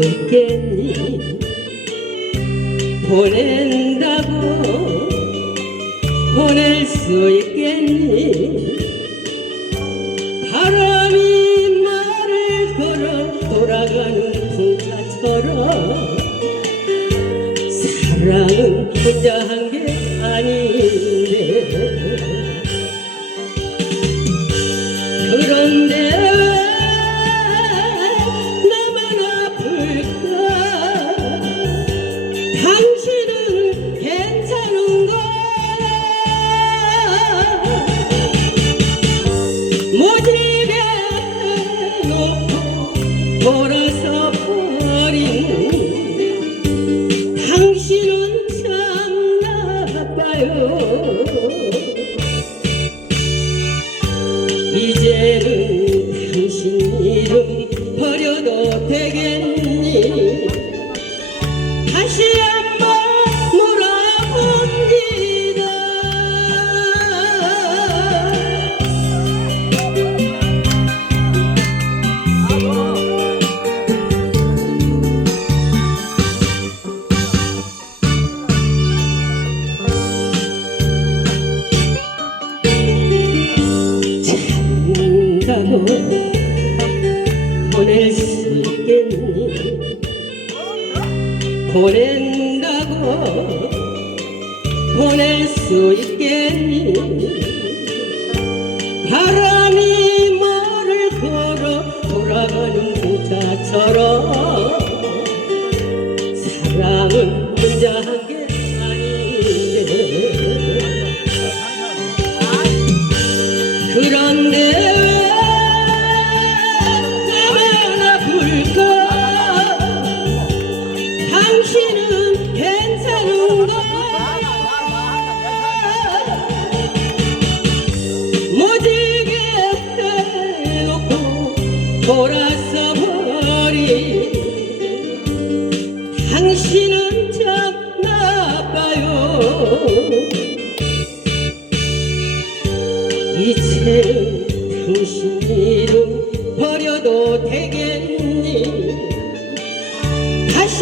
있겠니? 보낸다고 보낼 수 있겠니? 바람이 말을 걸어 돌아가는 풍차처럼 사랑은 혼자 한 게 아닌 되겠니? 다시 한번 물어봅니다. 참다고 보낼 수 보낸다고 보낼 수 있겠니? 바람 돌아서 버린 당신은 참 나빠요. 이제 버려도 되겠니? 다시